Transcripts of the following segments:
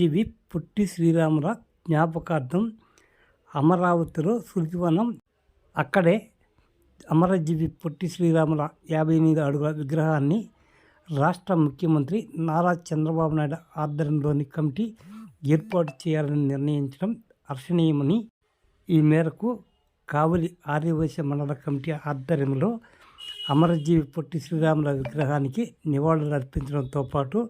చిరంజీవి పుట్టి శ్రీరాముల జ్ఞాపకార్థం అమరావతిలో శృతివనం అక్కడే అమరజీవి పొట్టి శ్రీరాముల యాభై ఎనిమిది అడుగుల విగ్రహాన్ని రాష్ట్ర ముఖ్యమంత్రి నారా చంద్రబాబు నాయుడు ఆధ్వర్యంలోని కమిటీ ఏర్పాటు చేయాలని నిర్ణయించడం హర్షణీయమని ఈ మేరకు కావలి ఆర్యవైశ్య మండల కమిటీ ఆధ్వర్యంలో అమరజీవి పొట్టి శ్రీరాముల విగ్రహానికి నివాళులు అర్పించడంతో పాటు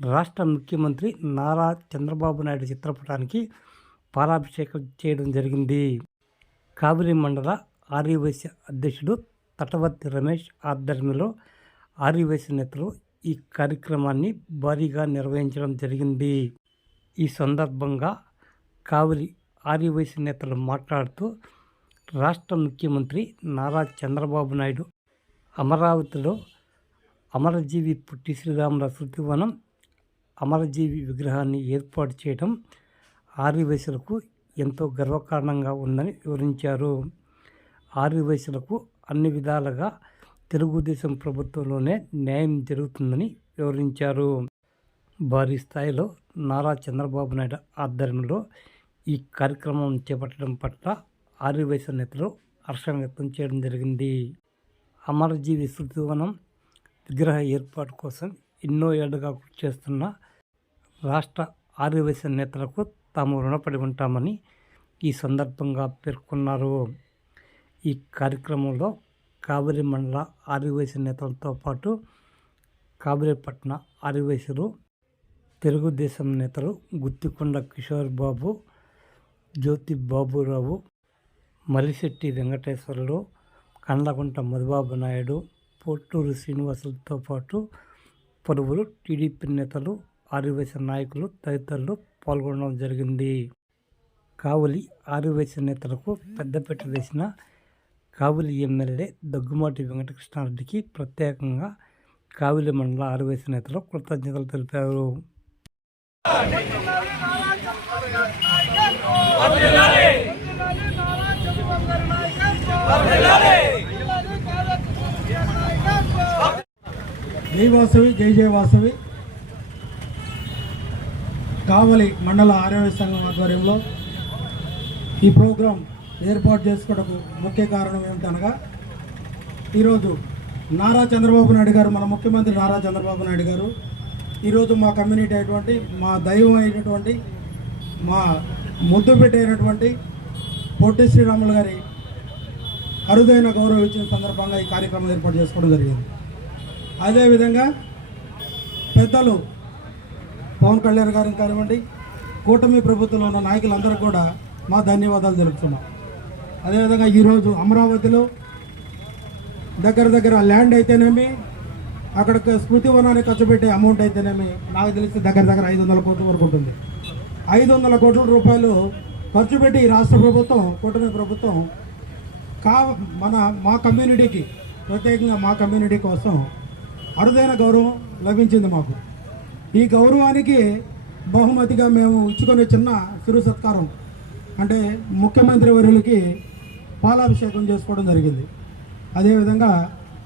రాష్ట్ర ముఖ్యమంత్రి నారా చంద్రబాబు నాయుడు చిత్రపటానికి పాలాభిషేకం చేయడం జరిగింది. కావిరి మండల ఆర్యవైశ్య అధ్యక్షుడు తటవర్తి రమేష్ ఆధ్వర్యంలో ఆర్యవైశ్య నేతలు ఈ కార్యక్రమాన్ని భారీగా నిర్వహించడం జరిగింది. ఈ సందర్భంగా కావిరి ఆర్యవైశ్య నేతలు మాట్లాడుతూ రాష్ట్ర ముఖ్యమంత్రి నారా చంద్రబాబు నాయుడు అమరావతిలో అమరజీవి పుట్టి శ్రీరాముల శృతివనం అమరజీవి విగ్రహాన్ని ఏర్పాటు చేయడం ఆర్యవైశ్యులకు ఎంతో గర్వకారణంగా ఉందని వివరించారు. ఆర్యవైశ్యులకు అన్ని విధాలుగా తెలుగుదేశం ప్రభుత్వంలోనే న్యాయం జరుగుతుందని వివరించారు. భారీ స్థాయిలో నారా చంద్రబాబు నాయుడు ఆధ్వర్యంలో ఈ కార్యక్రమం చేపట్టడం పట్ల ఆర్యవైశ్య నేతలు హర్షం వ్యక్తం చేయడం జరిగింది. అమరజీవి శృతివనం విగ్రహ ఏర్పాటు కోసం ఎన్నో ఏళ్ళుగా కృషి చేస్తున్న రాష్ట్ర ఆర్యవైశ్య నేతలకు తాము రుణపడి ఉంటామని ఈ సందర్భంగా పేర్కొన్నారు. ఈ కార్యక్రమంలో కావిరి మండల ఆర్యవైశ్య నేతలతో పాటు కావిరిపట్న ఆర్యవైశ్యులు తెలుగుదేశం నేతలు గుత్తికొండ కిషోర్ బాబు జ్యోతి బాబురావు మరిశెట్టి వెంకటేశ్వరులు కండ్లగుంట మధుబాబు నాయుడు పొట్టూరు శ్రీనివాసులతో పాటు పలువురు టీడీపీ నేతలు ఆర్యవైశ్య నాయకులు తదితరులు పాల్గొనడం జరిగింది. కావలి ఆర్యవైశ్య నేతలకు పెద్దపీట వేసిన కావలి ఎమ్మెల్యే దగ్గుమాటి వెంకటకృష్ణారెడ్డికి ప్రత్యేకంగా కావలి మండల ఆరువేశ నేతలు కృతజ్ఞతలు తెలిపారు. జై వాసవి జై జయ వాసవి. కావలి మండల ఆరోగ్య సంఘం ఆధ్వర్యంలో ఈ ప్రోగ్రాం ఏర్పాటు చేసుకోవడానికి ముఖ్య కారణం ఏమిటనగా ఈరోజు నారా చంద్రబాబు నాయుడు గారు మన ముఖ్యమంత్రి నారా చంద్రబాబు నాయుడు గారు ఈరోజు మా కమ్యూనిటీ అయినటువంటి మా దైవం అయినటువంటి మా ముద్దు పెట్టైనటువంటి పొట్టి శ్రీరాములు గారి అరుదైన గౌరవం ఇచ్చిన సందర్భంగా ఈ కార్యక్రమం ఏర్పాటు చేసుకోవడం జరిగింది. అదేవిధంగా పెద్దలు పవన్ కళ్యాణ్ గారిని కానివ్వండి కూటమి ప్రభుత్వంలో ఉన్న నాయకులందరూ కూడా మా ధన్యవాదాలు తెలుపుతున్నాం. అదేవిధంగా ఈరోజు అమరావతిలో దగ్గర దగ్గర ల్యాండ్ అయితేనేమి అక్కడ స్మృతి వనానికి ఖర్చు పెట్టే అమౌంట్ అయితేనేమి నాకు తెలిసి దగ్గర దగ్గర ఐదు వందల కోట్ల వరకు ఉంటుంది. ఐదు వందల కోట్ల రూపాయలు ఖర్చు పెట్టి ఈ రాష్ట్ర ప్రభుత్వం కూటమి ప్రభుత్వం కా మన మా కమ్యూనిటీకి ప్రత్యేకంగా మా కమ్యూనిటీ కోసం అరుదైన గౌరవం లభించింది మాకు. ఈ గౌరవానికి బహుమతిగా మేము ఇచ్చుకునే చిన్న చిరు సత్కారం అంటే ముఖ్యమంత్రి వర్యులకి పాలాభిషేకం చేసుకోవడం జరిగింది. అదేవిధంగా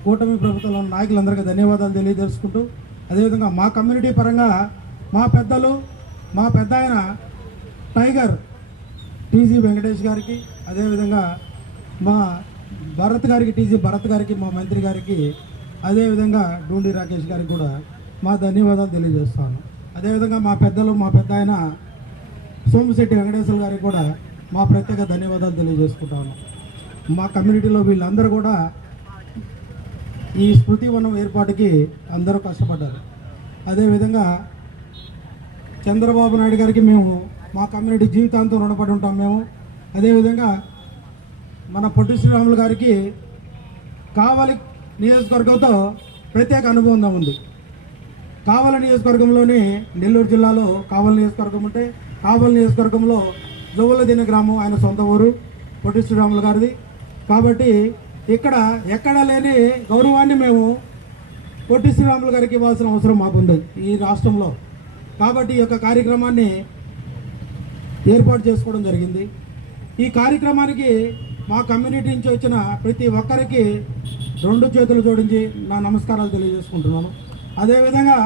కూటమి ప్రభుత్వంలో ఉన్న నాయకులందరికీ ధన్యవాదాలు తెలియజేసుకుంటూ అదేవిధంగా మా కమ్యూనిటీ పరంగా మా పెద్దలు మా పెద్ద ఆయన టైగర్ టీజీ వెంకటేష్ గారికి అదేవిధంగా మా భరత్ గారికి టీజీ భరత్ గారికి మా మంత్రి గారికి అదేవిధంగా డూండి రాకేష్ గారికి కూడా మా ధన్యవాదాలు తెలియజేస్తాను. అదేవిధంగా మా పెద్దలు మా పెద్ద ఆయన సోమశెట్టి వెంకటేశ్వర గారికి కూడా మా ప్రత్యేక ధన్యవాదాలు తెలియజేసుకుంటాను. మా కమ్యూనిటీలో వీళ్ళందరూ కూడా ఈ స్మృతి వనం ఏర్పాటుకి అందరూ కష్టపడ్డారు. అదేవిధంగా చంద్రబాబు నాయుడు గారికి మేము మా కమ్యూనిటీ జీవితాంతం రుణపడి ఉంటాం మేము. అదేవిధంగా మన పొట్టి శ్రీరాములు గారికి కావలి నియోజకవర్గంతో ప్రత్యేక అనుబంధం ఉంది. కావల నియోజకవర్గంలోనే నెల్లూరు జిల్లాలో కావల నియోజకవర్గం ఉంటే కావల నియోజకవర్గంలో జువ్వలదిన గ్రామం ఆయన సొంత ఊరు పొట్టి శ్రీరాములు గారిది. కాబట్టి ఇక్కడ ఎక్కడా లేని గౌరవాన్ని మేము పొట్టి శ్రీరాములు గారికి ఇవ్వాల్సిన అవసరం మాకుంది ఈ రాష్ట్రంలో. కాబట్టి ఈ యొక్క కార్యక్రమాన్ని ఏర్పాటు చేసుకోవడం జరిగింది. ఈ కార్యక్రమానికి మా కమ్యూనిటీ నుంచి వచ్చిన ప్రతి ఒక్కరికి రెండు చేతులు జోడించి నా నమస్కారాలు తెలియజేసుకుంటున్నాను. అదేవిధంగా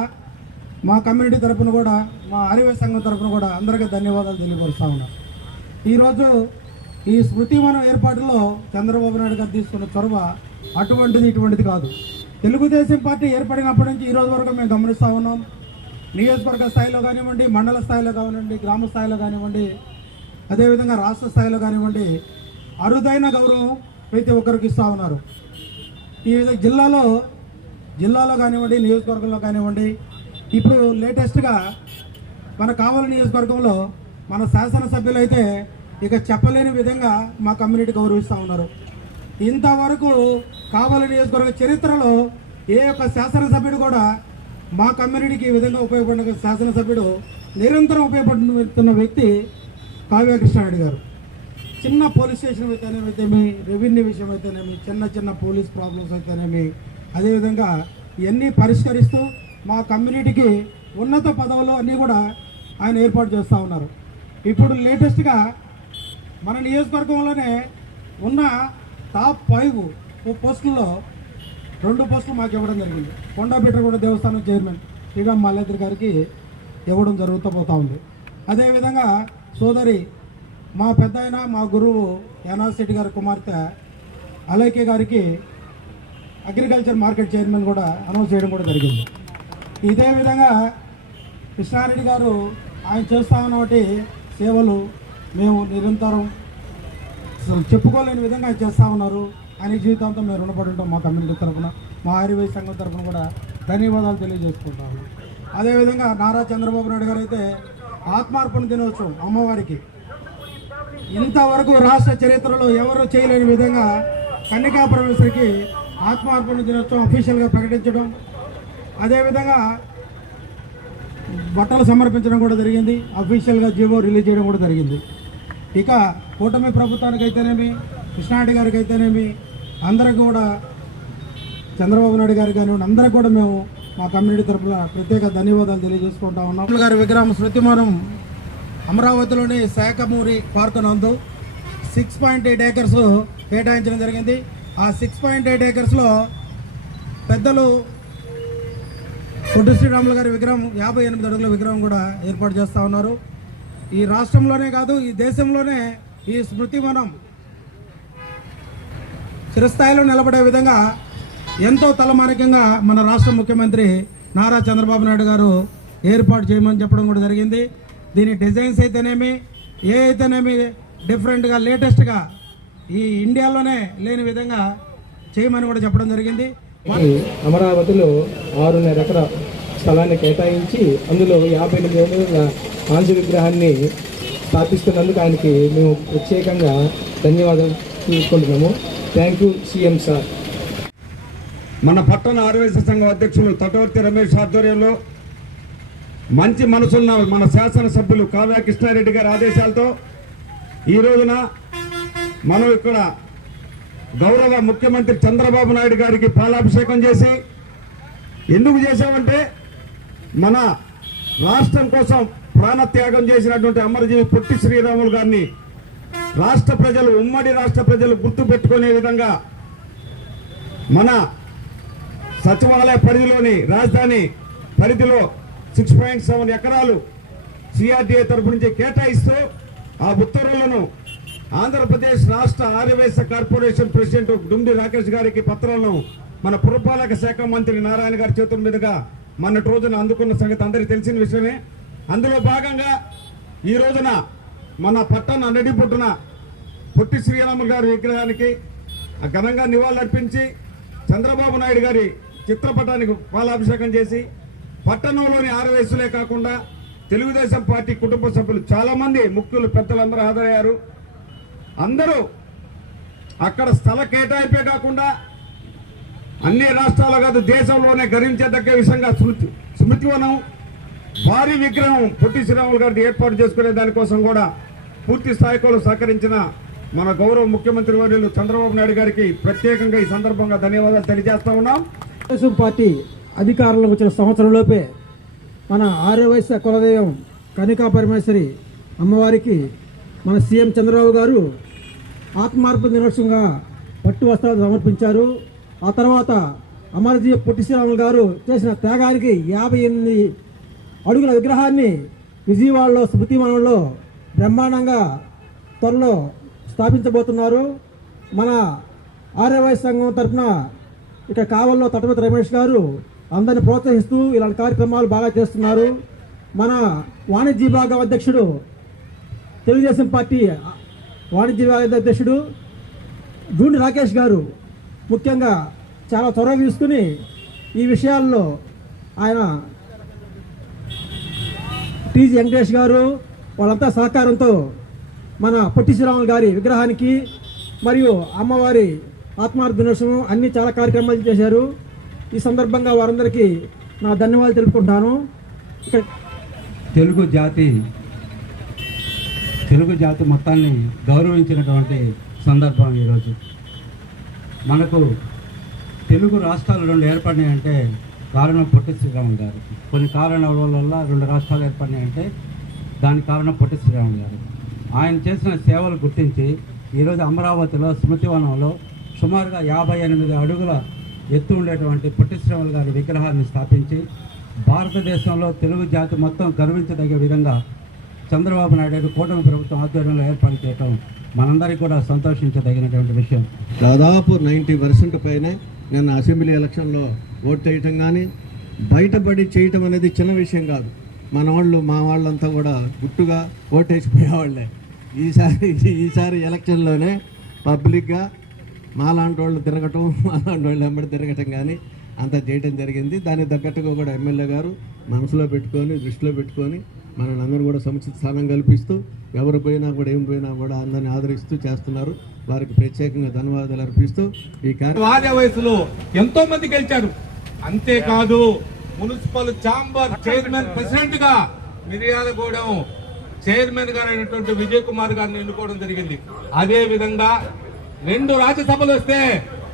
మా కమ్యూనిటీ తరఫున కూడా మా ఆర్యవ సంఘం తరపున కూడా అందరికీ ధన్యవాదాలు తెలియపరుస్తా ఉన్నాం. ఈరోజు ఈ స్మృతివనం ఏర్పాటులో చంద్రబాబు నాయుడు గారు తీసుకున్న చొరవ అటువంటిది ఇటువంటిది కాదు. తెలుగుదేశం పార్టీ ఏర్పడినప్పటి నుంచి ఈరోజు వరకు మేము గమనిస్తూ ఉన్నాం. నియోజకవర్గ స్థాయిలో కానివ్వండి మండల స్థాయిలో కానివ్వండి గ్రామ స్థాయిలో కానివ్వండి అదేవిధంగా రాష్ట్ర స్థాయిలో కానివ్వండి అరుదైన గౌరవం ప్రతి ఒక్కరికి ఇస్తూ ఉన్నారు. ఈ విధంగా జిల్లాలో జిల్లాలో కానివ్వండి నియోజకవర్గంలో కానివ్వండి. ఇప్పుడు లేటెస్ట్గా మన కావల నియోజకవర్గంలో మన శాసనసభ్యులు అయితే ఇక చెప్పలేని విధంగా మా కమ్యూనిటీ గౌరవిస్తూ ఉన్నారు. ఇంతవరకు కావలి నియోజకవర్గ చరిత్రలో ఏ ఒక్క శాసనసభ్యుడు కూడా మా కమ్యూనిటీకి ఈ విధంగా ఉపయోగపడిన శాసనసభ్యుడు నిరంతరం ఉపయోగపడుతున్న వ్యక్తి కావ్యకృష్ణారెడ్డి గారు. చిన్న పోలీస్ స్టేషన్ అయితేనేమి రెవెన్యూ విషయం అయితేనేమి చిన్న చిన్న పోలీస్ ప్రాబ్లమ్స్ అయితేనేమి అదేవిధంగా ఇవన్నీ పరిష్కరిస్తూ మా కమ్యూనిటీకి ఉన్నత పదవులు అన్నీ కూడా ఆయన ఏర్పాటు చేస్తూ ఉన్నారు. ఇప్పుడు లేటెస్ట్గా మన నియోజకవర్గంలోనే ఉన్న టాప్ ఫైవ్ పోస్టుల్లో రెండు పోస్టులు మాకు ఇవ్వడం జరిగింది. కొండబిట్రగూడ దేవస్థానం చైర్మన్ శ్రీరామ్ మల్లేద్రి గారికి ఇవ్వడం జరుగుతూ పోతా ఉంది. అదేవిధంగా సోదరి మా పెద్ద మా గురువు యానాథ్ శెట్టి గారి కుమార్తె అలైకే గారికి అగ్రికల్చర్ మార్కెట్ చైర్మన్ కూడా అనౌన్స్ చేయడం కూడా జరిగింది. ఇదే విధంగా కృష్ణారెడ్డి గారు ఆయన చేస్తా ఉన్నటువంటి సేవలు మేము నిరంతరం అసలు చెప్పుకోలేని విధంగా ఆయన చేస్తూ ఉన్నారు. ఆయన జీవితాంతం మేము రుణపడి ఉంటాం. మా కమ్యూనిటీ తరఫున మా ఆయుర్వేద సంఘం తరఫున కూడా ధన్యవాదాలు తెలియజేసుకుంటాము. అదేవిధంగా నారా చంద్రబాబు నాయుడు గారు అయితే ఆత్మార్పణ దినోత్సవం అమ్మవారికి. ఇంతవరకు రాష్ట్ర చరిత్రలో ఎవరు చేయలేని విధంగా కన్నికా పరమేశ్వరికి ఆత్మార్పణ దినోత్సవం అఫీషియల్గా ప్రకటించడం అదేవిధంగా బట్టలు సమర్పించడం కూడా జరిగింది. అఫీషియల్గా జీవో రిలీజ్ చేయడం కూడా జరిగింది. ఇక కూటమి ప్రభుత్వానికి అయితేనేమి కృష్ణారెడ్డి గారికి అయితేనేమి అందరికి కూడా చంద్రబాబు నాయుడు గారు కానివ్వండి అందరికి కూడా మేము మా కమ్యూనిటీ తరఫున ప్రత్యేక ధన్యవాదాలు తెలియజేసుకుంటా ఉన్నాం. గారి విగ్రహం శృతిమానం అమరావతిలోని శాఖమూరి పార్కు నందు సిక్స్ పాయింట్ ఎయిట్ ఏకర్స్ కేటాయించడం జరిగింది. ఆ సిక్స్ పాయింట్ ఎయిట్ ఏకర్స్లో పెద్దలు పొట్టి శ్రీరాములు గారి విగ్రహం యాభై ఎనిమిది అడుగుల విగ్రహం కూడా ఏర్పాటు చేస్తూ ఉన్నారు. ఈ రాష్ట్రంలోనే కాదు ఈ దేశంలోనే ఈ స్మృతి మనం చిరస్థాయిలో నిలబడే విధంగా ఎంతో తలమానికంగా మన రాష్ట్ర ముఖ్యమంత్రి నారా చంద్రబాబు నాయుడు గారు ఏర్పాటు చేయమని చెప్పడం కూడా జరిగింది. దీని డిజైన్స్ అయితేనేమి ఏ అయితేనేమి డిఫరెంట్గా లేటెస్ట్గా ఈ ఇండియాలోనే లేని విధంగా చేయమని కూడా చెప్పడం జరిగింది. అమరావతిలో ఆరున్నర ఎకర స్థలాన్ని కేటాయించి అందులో యాభై ఎనిమిది అడుగుల కాంస్య విగ్రహాన్ని స్థాపిస్తున్నందుకు ఆయనకి మేము ప్రత్యేకంగా ధన్యవాదాలు చూసుకుంటున్నాము థ్యాంక్ యూ సీఎం సార్ మన పట్టణ ఆర్వేశ సంఘం అధ్యక్షులు తటవర్తి రమేష్ ఆధ్వర్యంలో మంచి మనసున్న మన శాసనసభ్యులు కావ్య కృష్ణారెడ్డి గారి ఆదేశాలతో ఈ రోజున మనం ఇక్కడ గౌరవ ముఖ్యమంత్రి చంద్రబాబు నాయుడు గారికి పాలాభిషేకం చేసి ఎందుకు చేశామంటే మన రాష్ట్రం కోసం ప్రాణత్యాగం చేసినటువంటి అమరజీవి పొట్టి శ్రీరాములు గారిని రాష్ట్ర ప్రజలు ఉమ్మడి రాష్ట్ర ప్రజలు గుర్తు పెట్టుకునే విధంగా మన సచివాలయ పరిధిలోని రాజధాని పరిధిలో సిక్స్ పాయింట్ సెవెన్ ఎకరాలు సిఆర్డీఏ తరపు నుంచి కేటాయిస్తూ ఆ ఉత్తర్వులను ఆంధ్రప్రదేశ్ రాష్ట్ర ఆర్యవేశ కార్పొరేషన్ ప్రెసిడెంట్ డుండి రాకేష్ గారికి పత్రాలను మన పురపాలక శాఖ మంత్రి నారాయణ గారి చేతుల మీదుగా మొన్నటి రోజున అందుకున్న సంగతి అందరికీ తెలిసిన విషయమే. అందులో భాగంగా ఈ రోజున మన పట్టణ నడిపుట్టున పొట్టి శ్రీరాములు గారి విగ్రహానికి ఘనంగా నివాళులర్పించి చంద్రబాబు నాయుడు గారి చిత్రపటానికి పాలాభిషేకం చేసి పట్టణంలోని ఆరవయసులే కాకుండా తెలుగుదేశం పార్టీ కుటుంబ సభ్యులు చాలామంది ముఖ్యులు పెద్దలందరూ హాజరయ్యారు. అందరూ అక్కడ స్థల కేటాయింపే కాకుండా అన్ని రాష్ట్రాలు కాదు దేశంలోనే గర్వించేదగ్గ విషయంగా స్మృతి స్మృతివనం భారీ విగ్రహం పొట్టి శ్రీరాములు గారిని ఏర్పాటు చేసుకునే దానికోసం కూడా పూర్తి స్థాయిలో సహకరించిన మన గౌరవ ముఖ్యమంత్రి వర్యులు చంద్రబాబు నాయుడు గారికి ప్రత్యేకంగా ఈ సందర్భంగా ధన్యవాదాలు తెలియజేస్తా ఉన్నాం. తెలుగుదేశం పార్టీ అధికారంలోకి వచ్చిన సంవత్సరంలోపే మన ఆర్యవైశ్య కులదైవం కనికా పరమేశ్వరి అమ్మవారికి మన సీఎం చంద్రబాబు గారు ఆత్మార్పణ దినోత్సవంగా పట్టు వస్త్రాలు సమర్పించారు. ఆ తర్వాత అమరజీ పొట్టిశ్రీరాములు గారు చేసిన త్యాగానికి యాభై ఎనిమిది అడుగుల విగ్రహాన్ని విజయవాడలో స్మృతివనంలో బ్రహ్మాండంగా త్వరలో స్థాపించబోతున్నారు. మన ఆర్యవై సంఘం తరఫున ఇక కావల్లో తటపతి రమేష్ గారు అందరిని ప్రోత్సహిస్తూ ఇలాంటి కార్యక్రమాలు బాగా చేస్తున్నారు. మన వాణిజ్య విభాగం అధ్యక్షుడు తెలుగుదేశం పార్టీ వాణిజ్య విభాగ అధ్యక్షుడు గూండి రాకేష్ గారు ముఖ్యంగా చాలా త్వరగా తీసుకుని ఈ విషయాల్లో ఆయన టీజీ వెంకటేష్ గారు వాళ్ళంతా సహకారంతో మన పొట్టి శ్రీరాములు గారి విగ్రహానికి మరియు అమ్మవారి ఆత్మార్థ దినోత్సవం అన్ని చాలా కార్యక్రమాలు చేశారు. ఈ సందర్భంగా వారందరికీ నా ధన్యవాదాలు తెలుపుకుంటాను. తెలుగు జాతి తెలుగు జాతి మొత్తాన్ని గౌరవించినటువంటి సందర్భం ఈరోజు. మనకు తెలుగు రాష్ట్రాలు రెండు ఏర్పడినాయంటే కారణం పొట్టి శ్రీరాములు గారు. కొన్ని కారణాల వల్ల రెండు రాష్ట్రాలు ఏర్పడినాయంటే దానికి కారణం పొట్టి శ్రీరాములు గారు. ఆయన చేసిన సేవలు గుర్తించి ఈరోజు అమరావతిలో స్మృతివనంలో సుమారుగా యాభై ఎనిమిది అడుగుల ఎత్తు ఉండేటువంటి పొట్టి శ్రీరాములు గారి విగ్రహాన్ని స్థాపించి భారతదేశంలో తెలుగు జాతి మొత్తం గర్వించదగే విధంగా చంద్రబాబు నాయుడు కూటమి ప్రభుత్వం ఆధ్వర్యంలో ఏర్పాటు చేయటం మనందరికీ కూడా సంతోషించదగినటువంటి విషయం. దాదాపు నైంటీ పర్సెంట్ పైనే నిన్న అసెంబ్లీ ఎలక్షన్లో ఓట్ చేయటం కానీ బయటపడి చేయటం అనేది చిన్న విషయం కాదు. మన వాళ్ళు మా వాళ్ళంతా కూడా గుట్టుగా ఓటేసిపోయేవాళ్ళే. ఈసారి ఈసారి ఎలక్షన్లోనే పబ్లిక్గా మాలాంటి వాళ్ళు తిరగటం మాలాంటి వాళ్ళు వెంబడి తిరగటం కానీ అంత చేయటం జరిగింది. దానికి తగ్గట్టుగా కూడా ఎమ్మెల్యే గారు మనసులో పెట్టుకొని దృష్టిలో పెట్టుకొని మనల్ని అందరూ కూడా సముచిత స్థానం కల్పిస్తూ ఎవరు పోయినా కూడా ఏం పోయినా కూడా అందరిని ఆదరిస్తూ చేస్తున్నారు. వారికి ప్రత్యేకంగా ధన్యవాదాలు అర్పిస్తూ ఈ కార్య వయసులో ఎంతో మంది గెలిచారు. అంతేకాదు మున్సిపల్ ఛాంబర్ చైర్మన్ ప్రెసిడెంట్గా మిర్యాలగూడెం చైర్మన్ గారు అయినటువంటి విజయ్ కుమార్ గారిని ఎన్నుకోవడం జరిగింది. అదే విధంగా రెండు రాజ్యసభలు వస్తే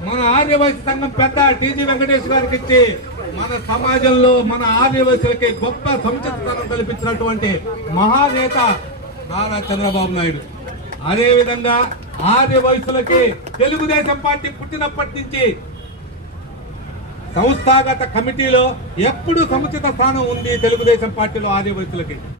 మన ఆర్యవైశ్య సంఘం పెద్ద టీజీ వెంకటేష్ గారికి ఇచ్చి మన సమాజంలో మన ఆదివాసులకి గొప్ప సముచిత స్థానం కల్పించినటువంటి మహానేత నారా చంద్రబాబు నాయుడు. అదే విధంగా తెలుగుదేశం పార్టీ పుట్టినప్పటి నుంచి సంస్థాగత కమిటీలో ఎప్పుడు సముచిత స్థానం ఉంది తెలుగుదేశం పార్టీలో ఆదివాసులకి.